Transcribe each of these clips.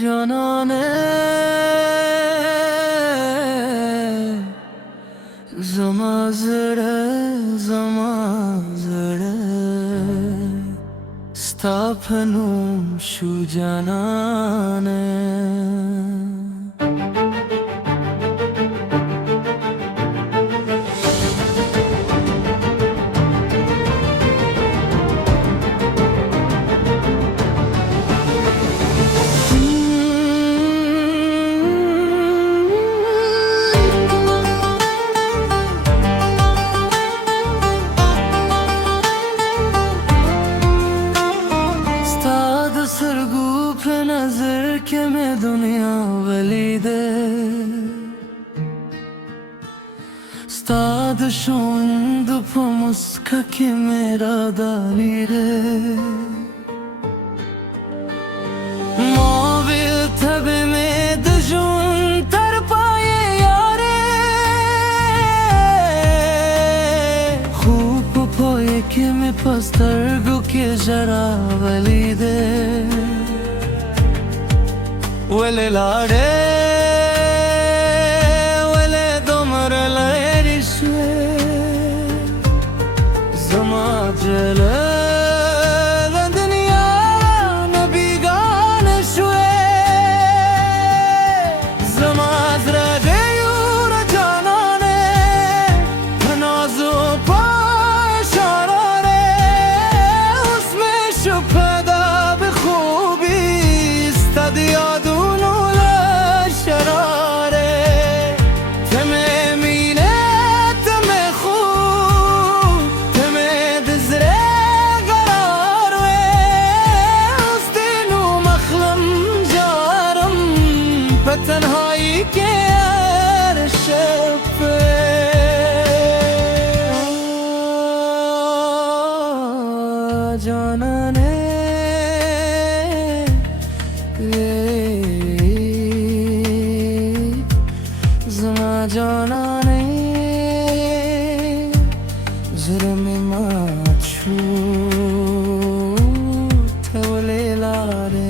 Canane zamazre staphanum shu janane नजर के मैं दुनिया वलीदे stad şundu pamuska ki mera dalire mobil tabi me djun tar paye yare khub poye ki me pastar gu ke jara walide Wele lare, wele domre lerishe, zama jele le dünya ne bigane şue, zama zrade yura canane, nazo paye şarare, usme şüpheda bi khubi istadiyad तन्हाई के अर्श पे जानने ज़मा जानने ज़ुर्म Machu थवले लारे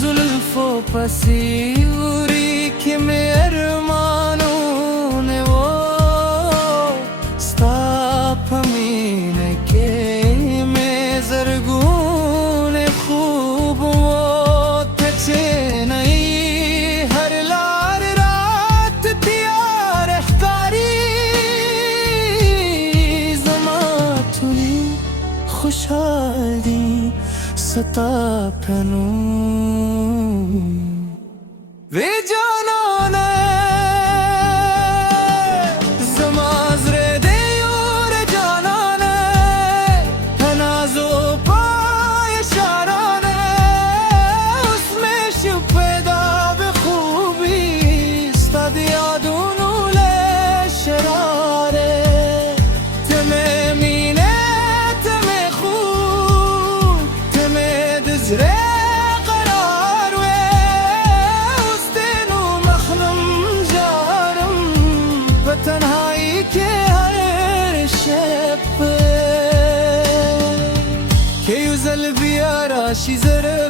Zulfo pasiuri ki me hermano ne wo sta pamine ke me zargune khub wo teche nahi har lar raat tiyar ihtari zama tuni khushali staphanum ve canane zamazre deyur canane nazo paye sharane usme shupeda be khubi stadiyadun le sharare teme mine teme khub teme dizre तन्हाई के हर शब के usual बियारा seizure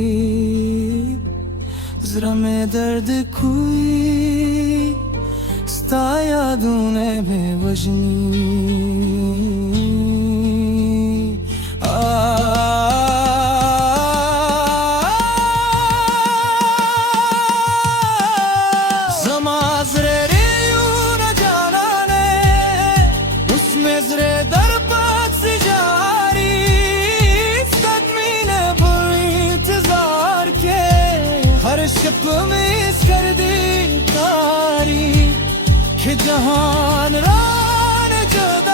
मुरीद जरा में दर्द कोई स्ता यादों ने बेवजनी ज़माज़रे यूं न जाना ने उसमें ज़रे दर पास जारी हर शब में इस कर दी तारी कि जहान रान जुदा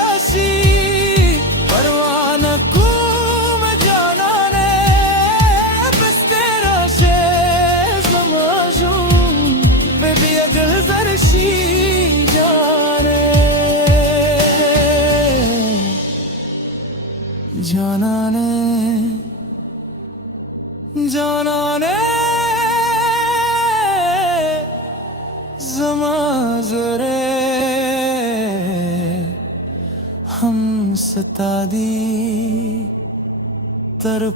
सता दी तर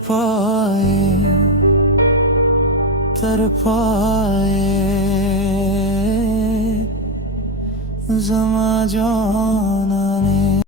पाए जमा जाना